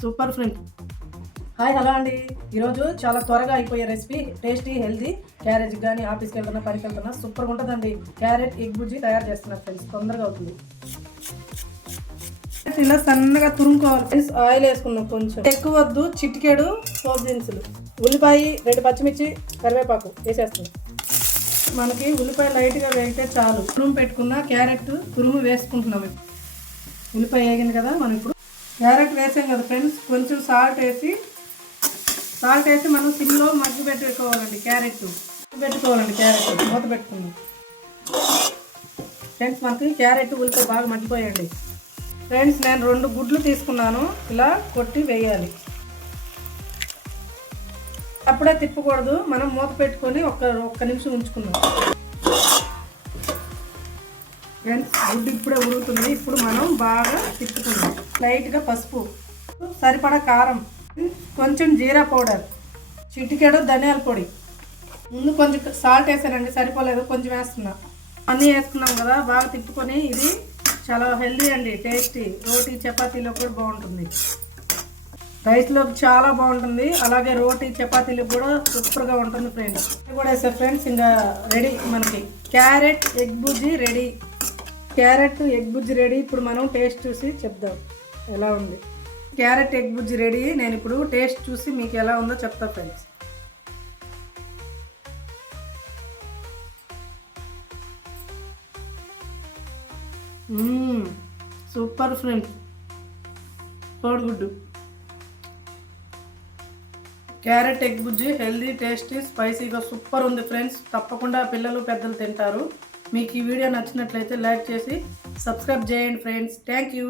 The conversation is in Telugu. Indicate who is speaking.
Speaker 1: Super friend. హాయ్ హలో అండి. ఈరోజు చాలా త్వరగా అయిపోయే రెసిపీ టేస్టీ హెల్దీ క్యారేజ్ కానీ ఆఫీస్కి వెళ్తున్నా పనికి వెళ్తున్నా సూపర్గా ఉంటుందండి. క్యారెట్ ఎగ్ బుజ్జి తయారు చేస్తున్నారు ఫ్రెండ్స్ తొందరగా అవుతుంది. ఇలా సన్నగా తురుముకోవాలి. ఫ్రెండ్స్ ఆయిల్ వేసుకున్నాం కొంచెం. ఎక్కువ వద్దు చిటికేడు సోప్ దినుసులు. ఉల్లిపాయ రెండు పచ్చిమిర్చి కరివేపాకు వేసేస్తున్నాం. మనకి ఉల్లిపాయ లైట్గా వేగితే చాలు. తురుము పెట్టుకున్న క్యారెట్ తురుము వేసుకుంటున్నాం ఇప్పుడు. ఉల్లిపాయ వేగింది కదా మనం ఇప్పుడు. క్యారెట్ వేసాం కదా ఫ్రెండ్స్ కొంచెం సాల్ట్ వేసి సాల్ట్ వేసి మనం సిమ్లో మగ్గి పెట్టుకోవాలండి క్యారెట్. పెట్టుకోవాలండి క్యారెట్. మూత పెట్టుకుందాం. ఫ్రెండ్స్ మనకి క్యారెట్ ఉల్లిపాయ బాగా మగ్గిపోయండి ఫ్రెండ్స్ నేను రెండు గుడ్లు తీసుకున్నాను. ఇలా కొట్టి వేయాలి. అప్పుడే తిప్పకూడదు. మనం మూత పెట్టుకొని ఒక్క ఒక్క నిమిషం ఉంచుకుందాం. ఫ్రెండ్స్ గుడ్డు ఇప్పుడే ఉడుకుతుంది. ఇప్పుడు మనం బాగా తిప్పుకుందాం. లైట్గా పసుపు. సరిపడా కారం. కొంచెం జీరా పౌడర్. చిటికెడు ధనియాల పొడి. ముందు కొంచెం సాల్ట్ వేసానండి సరిపోలేదు. కొంచెం వేస్తున్నా. అన్నీ వేసుకున్నాం కదా బాగా తిప్పుకొని ఇది చాలా హెల్దీ అండి టేస్టీ రోటీ చపాతీలో కూడా బాగుంటుంది. రైస్లోకి చాలా బాగుంటుంది. అలాగే రోటీ చపాతీలు కూడా సూపర్గా ఉంటుంది ఫ్రెండ్స్. కూడా వేసారు ఫ్రెండ్స్ ఇంకా రెడీ మనకి. Carrot egg bhurji ready. Carrot egg bhurji ready. ఇప్పుడు మనం టేస్ట్ చూసి చెప్దాం ఎలా ఉంది. Carrot egg bhurji ready. నేను ఇప్పుడు టేస్ట్ చూసి మీకు ఎలా ఉందో చెప్తా ఫ్రెండ్స్. Super friends. కోడిగుడ్డు carrot egg bhurji healthy tasty స్పైసీగా సూపర్ ఉంది ఫ్రెండ్స్. తప్పకుండా పిల్లలు పెద్దలు తింటారు. మీకు ఈ వీడియో నచ్చినట్లయితే లైక్ చేసి సబ్స్క్రైబ్ చేయండి ఫ్రెండ్స్. Thank you.